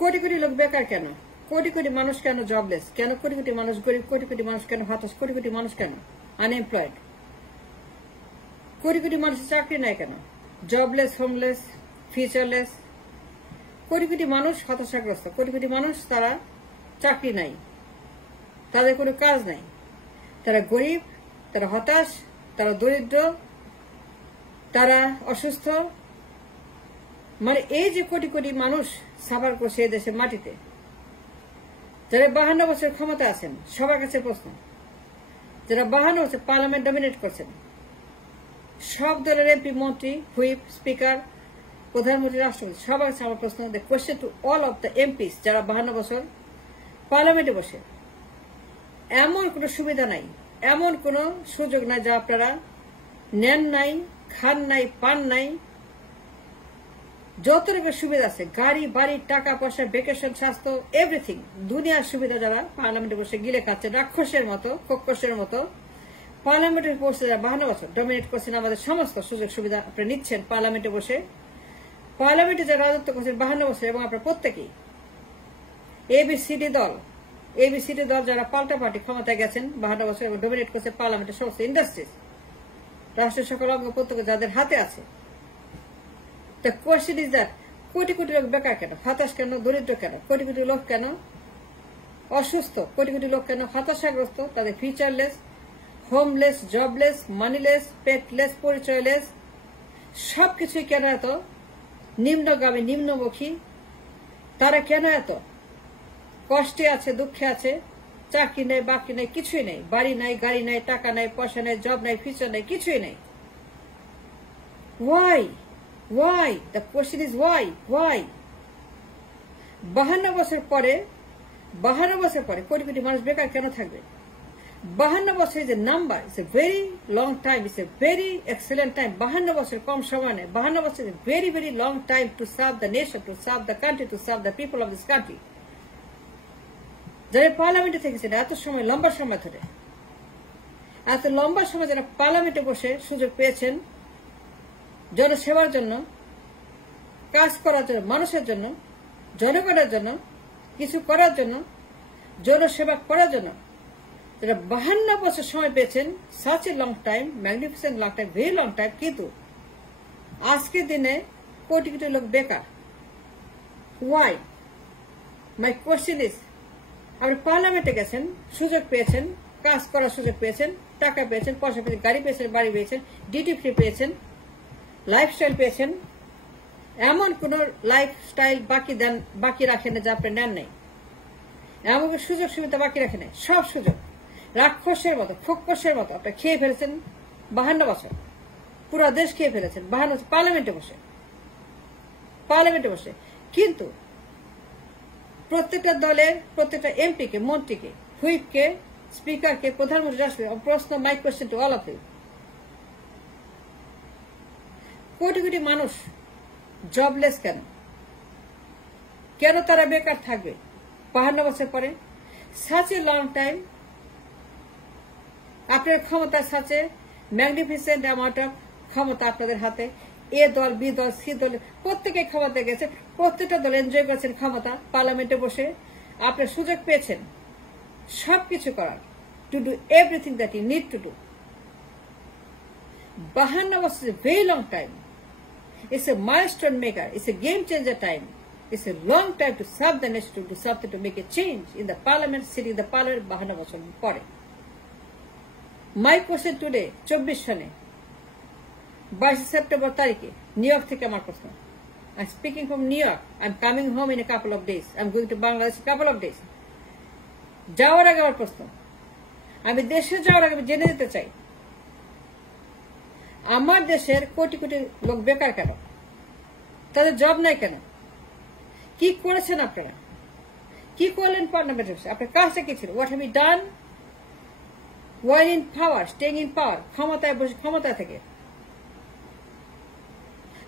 কোটি কোটি লোক বেকার কেন? কোটি কোটি মানুষ কেন জবলেস? কেন কোটি কোটি মানুষ গরিব? কোটি কোটি মানুষ কেন হতাশ? কোটি কোটি মানুষ কেন আনএমপ্লয়েড? কোটি কোটি মানুষের চাকরি নাই কেন? Jobless, homeless, futureless. কোটি কোটি মানুষ হতাশাগ্রস্ত। কোটি কোটি মানুষ তারা চাকরি নাই, তাদের কোনো কাজ নাই, তারা গরিব, তারা হতাশ, তারা দরিদ্র, তারা অসুস্থ। মানে এই যে কোটি কোটি মানুষ সাফার করছে এই দেশের মাটিতে, যারা 52 বছর ক্ষমতা আছেন, সবার কাছে প্রশ্ন, যারা 52 বছর পার্লামেন্ট ডমিনেট করছেন, সব দলের এমপি, মন্ত্রী, হুইপ, স্পিকার, প্রধানমন্ত্রী, রাষ্ট্রপতি, সবার কাছে আমার প্রশ্ন, the question to all of the MPs যারা 52 বছর পার্লামেন্টে বসে, এমন কোনো সুবিধা নাই, এমন কোনো সুযোগ নাই যা আপনারা নেন নাই, খান নাই, পান নাই। যত রকমের সুবিধা আছে, গাড়ি, বাড়ি, টাকা পয়সা, ভ্যাকেশন, স্বাস্থ্য, এভরিথিং, দুনিয়ার সুবিধা যারা পার্লামেন্টে বসে গিলে খাচ্ছে রাক্ষসের মতো, কক্ষসের মতো। পার্লামেন্টে বসে যারা 52 বছর ডমিনেট করছেন, আমাদের সমস্ত সুযোগ সুবিধা আপনি নিচ্ছেন পার্লামেন্টে বসে। পার্লামেন্টে যারা রাজত্ব করছেন 52 বছর, এবং আপনার প্রত্যেকেই এবিসিডি দল যারা পাল্টা পার্টি ক্ষমতায় গেছেন 52 বছর এবং ডমিনেট করছে পার্লামেন্টের সমস্ত ইন্ডাস্ট্রিজ, রাষ্ট্রের সকল অঙ্গ প্রত্যঙ্গ যাদের হাতে আছে। The question is that crore crore লোক বেকার কেন, হতাশ কেন, দরিদ্র কেন? কোটি কোটি লোক কেন অসুস্থ? কোটি কোটি লোক কেন হতাশাগ্রস্ত? তাদের ফিউচারলেস, হোমলেস, জবলেস, মানিলেস, পেটলেস, পরিচয়লেস। সবকিছুই কেন এত নিম্নগামী, নিম্নমুখী? তারা কেন এত কষ্টে আছে, দুঃখে আছে? চাকরি নেই, বাকি নেই, কিছুই নেই, বাড়ি নাই, গাড়ি নাই, টাকা নাই, পয়সা নেই, জব নাই, ফিউচার নেই, কিছুই নেই। Why? The question is why? 52 বছর পরে কোটি কোটি মানুষ বেকার কেন থাকবে? 52 বছর is A number, it's a very long time, it's a very excellent time. 52 বছর কম সময় নেই। 52 বছর is a very very long time to serve the nation, to serve the country, to serve the people of this country. যারা পার্লামেন্টে থেকেছেন এত সময়, লম্বা সময় ধরে, এত লম্বা সময় যারা পার্লামেন্টে বসে সুযোগ পেয়েছেন জনসেবার জন্য, কাজ করার জন্য, মানুষের জন্য, জনগণের জন্য, কিছু করার জন্য, জনসেবা করার জন্য, যারা 52 বছর সময় পেয়েছেন, such a long time, magnificent long time, very long time. কিন্তু আজকের দিনে কোটি কোটি লোক বেকার। ওয়াই? মাই কোয়েশ্চেন ইজ, আপনি পার্লামেন্টে গেছেন, সুযোগ পেয়েছেন, কাজ করার সুযোগ পেয়েছেন, টাকা পেয়েছেন, পয়সা পেয়েছেন, গাড়ি পেয়েছেন, বাড়ি পেয়েছেন, ডিউটি ফ্রি পেয়েছেন, লাইফস্টাইল পেয়েছেন। এমন কোন লাইফস্টাইল বাকি রাখেন না যা আপনি নেন নাই। এমন সুযোগ সুবিধা বাকি রাখেন নাই। সব সুযোগ রাক্ষসের মতো, খোকসের মতো আপনি খেয়ে ফেলেছেন 52 বছর। পুরো দেশ খেয়ে ফেলেছেন 52 বছর পার্লামেন্টে বসে। কিন্তু প্রত্যেকটা দলের প্রত্যেকটা এমপিকে, মন্ত্রীকে, হুইপকে, স্পিকারকে, প্রধানমন্ত্রী, রাষ্ট্রপতি, প্রশ্ন, my question to all of you, কোটি কোটি মানুষ জবলেস কেন? কেন তারা বেকার থাকবে 52 বছর পরে? Such a long time. আপনার ক্ষমতা, such a magnificent amount of ক্ষমতা আপনাদের হাতে। এ দল, বি দল, সি দল, প্রত্যেকে ক্ষমতা গেছে, প্রত্যেকটা দল এনজয় করছেন ক্ষমতা পার্লামেন্টে বসে। আপনার সুযোগ পেয়েছেন সবকিছু করার, to do everything that you need to do. 52 বছর is a very long time. It's a milestone maker. It's a game changer time. It's a long time to serve the nation, to do something to make a change in the parliament, sitting in the parliament 52 বছর পরে। My question today, 24 সালে 22 September তারিখে new York থেকে আমার প্রশ্ন। I'm speaking from New York. I'm coming home in a couple of days. I'm going to Bangladesh a couple of days. যাওয়ার আগে আমার প্রশ্ন, আমি দেশে যাওয়ার আগে জেনে যেতে চাই, আমার দেশের কোটি কোটি লোক বেকার কেন? তাদের জব নাই কেন? কি করেছেন আপনারা? কি করলেন পার্লামেন্টে? আপনার কাজটা কি ছিল? What have you done while in power, staying in power, ক্ষমতায় বসে, ক্ষমতা থেকে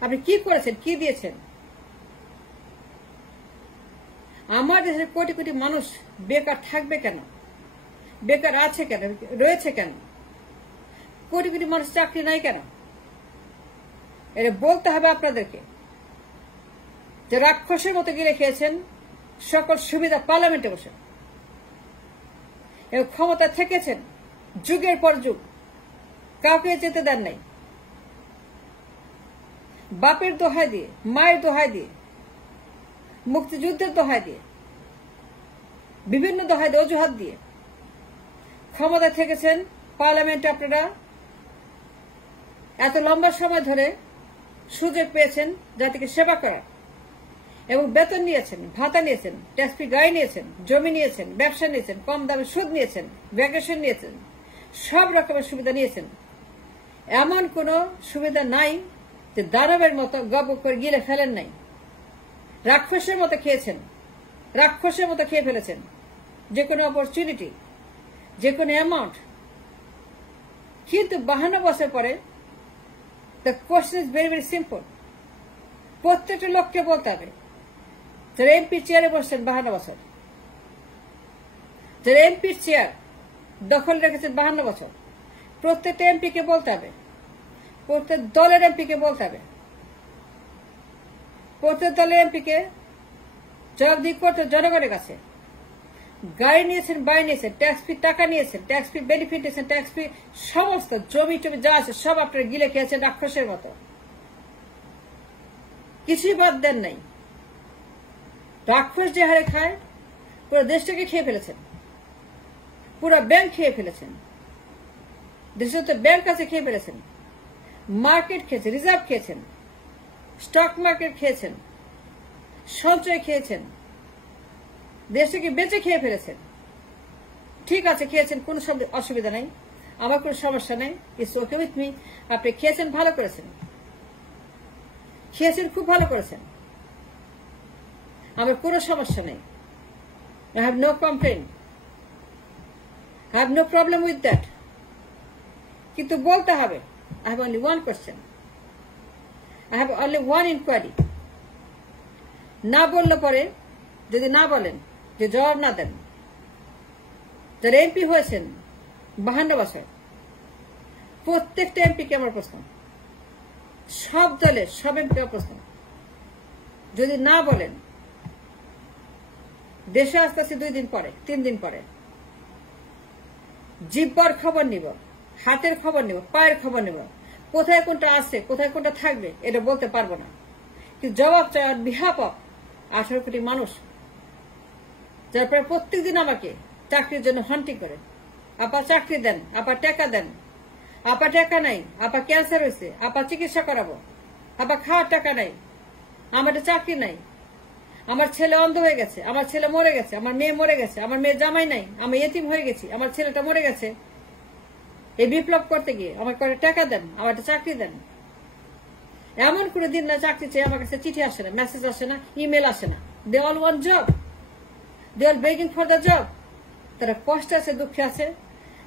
আপনি কি করেছেন, কি দিয়েছেন? আমার দেশের কোটি কোটি মানুষ বেকার থাকবে কেন? বেকার আছে কেন, রয়েছে কেন? কোটি কোটি মানুষ চাকরি নাই কেন? এটা বলতে হবে আপনাদেরকে। যে রাক্ষসের মতো গিলে খেয়েছেন সকল সুবিধা পার্লামেন্টে বসে এবং ক্ষমতা থেকেছেন যুগের পর যুগ, কাউকে যেতে দেন নাই। বাপের দোহাই দিয়ে, মায়ের দোহাই দিয়ে, মুক্তিযুদ্ধের দোহাই দিয়ে, বিভিন্ন দোহাই দিয়ে, অজুহাত দিয়ে ক্ষমতা থেকেছেন। পার্লামেন্টে আপনারা এত লম্বা সময় ধরে সুযোগ পেয়েছেন জাতিকে সেবা করার এবং বেতন নিয়েছেন, ভাতা নিয়েছেন, ট্যাক্স ফ্রি গাড়ি নিয়েছেন, জমি নিয়েছেন, ব্যবসা নিয়েছেন, কম দামে সুদ নিয়েছেন, ভ্যাকেশন নিয়েছেন, সব রকমের সুবিধা নিয়েছেন। এমন কোন সুবিধা নাই যে দানবের মতো গব করে গিলে ফেলেন নাই। রাক্ষসের মতো খেয়েছেন, রাক্ষসের মতো খেয়ে ফেলেছেন যে কোনো অপরচুনিটি, যে কোনো অ্যামাউন্ট। কিন্তু 52 বছর পরে the question is very very simple. প্রত্যেকটা লোককে বলতে হবে যারা এমপি চেয়ারে বসছেন 52 বছর, যারা এমপির চেয়ার দখল রেখেছেন 52 বছর, প্রত্যেকটা এমপিকে বলতে হবে, প্রত্যেক দলের এমপিকে বলতে হবে, প্রত্যেক দলের এমপিকে জবাবদিহি করতে জনগণের কাছে। গাড়ি নিয়েছেন, বাড়ি নিয়েছেন, ট্যাক্স ফ্রি টাকা নিয়েছেন, ট্যাক্স ফ্রি বেনিফিট নিয়েছেন, ট্যাক্স ফ্রি সমস্ত জমি টমি যা আছে সব আপনারা গিলে খেয়েছেন রাক্ষসের মতো, কিছুই বাদ দেন নাই। রাক্ষস যে হারে খায় পুরো দেশটাকে খেয়ে ফেলেছেন, পুরো ব্যাংক খেয়ে ফেলেছেন, দেশের তো ব্যাংক আছে খেয়ে ফেলেছেন, মার্কেট খেয়েছেন, রিজার্ভ খেয়েছেন, স্টক মার্কেট খেয়েছেন, সঞ্চয় খেয়েছেন, দেশটাকে বেঁচে খেয়ে ফেলেছেন। ঠিক আছে, খেয়েছেন, কোনো অসুবিধা নাই, আমার কোনো সমস্যা নেই, ইটস ওকে উইথ মি। আপনি খেয়েছেন, ভালো করেছেন, খেয়েছেন, খুব ভালো করেছেন, আমার কোনো সমস্যা নেই। I have no complaint, I have no problem with that. কিন্তু বলতে হবে I have only one question, I have only one inquiry. না বললে পরে যদি না বলেন, যে জবাব না দেন, যারা এমপি হয়েছেন 52 বছর, প্রত্যেকটা এমপিকে আমার প্রশ্ন, সব দলের সব এমপি প্রশ্ন, যদি না বলেন দেশে আসতে আসতে 2 দিন পরে 3 দিন পরে জিব্বার খবর নিব, হাতের খবর নিব, পায়ের খবর নিব, কোথায় কোনটা আছে কোথায় কোনটা থাকবে এটা বলতে পারবো না। কিন্তু জবাব চাই অন বিহাফ অফ 18 কোটি মানুষ, যারা প্রায় প্রত্যেকদিন আমাকে চাকরির জন্য হান্টিং করে। আপা চাকরি দেন, আপা টাকা দেন, আপা টাকা নাই, আপা ক্যান্সার হয়েছে, আপা চিকিৎসা করাবো, আপা খাওয়ার টাকা নাই, আমার চাকরি নাই, আমার ছেলে অন্ধ হয়ে গেছে, আমার ছেলে মরে গেছে, আমার মেয়ে মরে গেছে, আমার মেয়ে জামাই নাই, আমি এতিম হয়ে গেছি, আমার ছেলেটা মরে গেছে। এই বিপ্লব করতে গিয়ে আমার করে টাকা দেন, আমার চাকরি দেন। এমন কোনো দিন না চাকরি চেয়ে আমার কাছে চিঠি আসে না, মেসেজ আসে না, ইমেল আসে না। They all want job, they all begging for the job. তারা কষ্ট আছে, দুঃখে আছে,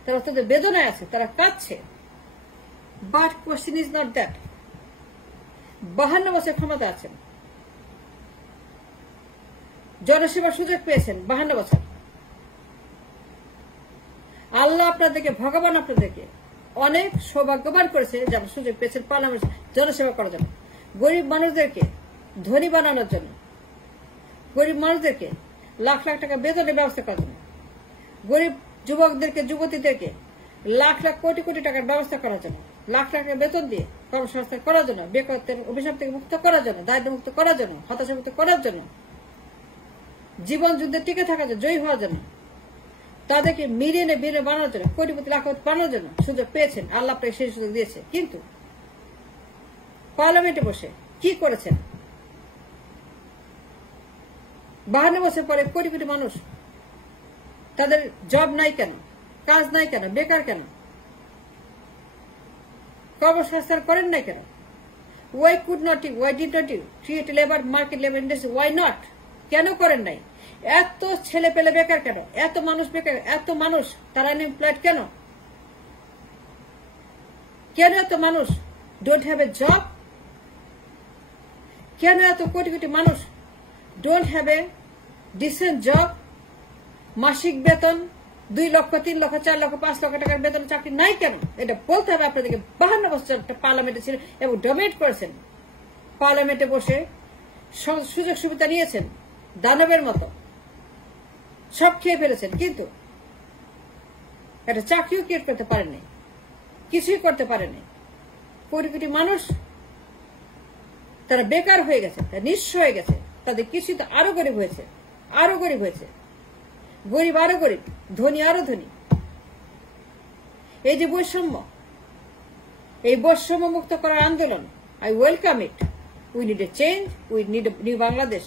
তারা অত্যন্ত বেদনায় আছে, তারা কাঁদছে। But question is not that. 52 বছর ক্ষমতা আছেন, জনসেবার সুযোগ পেয়েছেন 52 বছর। আল্লাহ আপনাদেরকে, ভগবান আপনাদেরকে অনেক সৌভাগ্যবান করেছে যে আপনি সুযোগ পেয়েছেন পার্লামেন্ট জনসেবা করার জন্য, গরিব মানুষদেরকে ধনী বানানোর জন্য, গরিব মানুষদেরকে লাখ লাখ টাকা বেতনের ব্যবস্থা করার জন্য, গরিব যুবকদেরকে যুবতীদেরকে লাখ লাখ কোটি কোটি টাকার ব্যবস্থা করার জন্য, লাখ লাখ টাকা বেতন দিয়ে কর্মসংস্থান করার জন্য, বেকারত্বের অভিশাপ থেকে মুক্ত করার জন্য, দারিদ্র মুক্ত করার জন্য, হতাশা মুক্ত করার জন্য, জীবন যুদ্ধে টিকে থাকার জন্য, জয়ী হওয়ার জন্য, তাদেরকে মিলিয়নে বিলিয়নে বানানোর জন্য, কোটিপতি লাখপতি বানানোর জন্য সুযোগ পেয়েছেন। আল্লাহ আপনাকে সেই সুযোগ দিয়েছে। কিন্তু পার্লামেন্টে বসে কি করেছেন? 52 বছর পরে কোটি কোটি মানুষ, তাদের জব নাই কেন, কাজ নাই কেন, বেকার কেন, কর্মসংস্থান করেন নাই কেন? Why could not you, why did not you create labour market, labour industry, why not? কেন করেন নাই? এত ছেলে পেলে বেকার কেন? এত মানুষ বেকার, এত মানুষ তারা আনএমপ্লয়েড কেন? কেন এত মানুষ ডোন্ট হ্যাভ এ জব? কেন এত কোটি কোটি মানুষ don't have a dissent job? মাসিক বেতন 2 লক্ষ, 3 লক্ষ, 4 লক্ষ, 5 লক্ষ টাকার বেতন চাকরি নাই কেন? এটা বলতে হবে আপনাদেরকে। 52 বছর পার্লামেন্টে ছিলেন এবং ডমিনেট করেছেন, পার্লামেন্টে বসে সুযোগ সুবিধা নিয়েছেন, দানবের মতো সব খেয়ে ফেলেছেন, কিন্তু একটা চাকরিও ক্রিয়েট করতে পারেননি, কিছুই করতে পারেনি। কোটি কোটি মানুষ তারা বেকার হয়ে গেছে, তারা নিঃস্ব হয়ে গেছে, তাদের কিছু তো আরো গরিব হয়েছে, আরো গরিব হয়েছে, গরিব আরো গরিব, ধনী আরো ধনী। এই যে বৈষম্য, এই বৈষম্য মুক্ত করার আন্দোলন, I welcome it. We need a change, we need a new Bangladesh.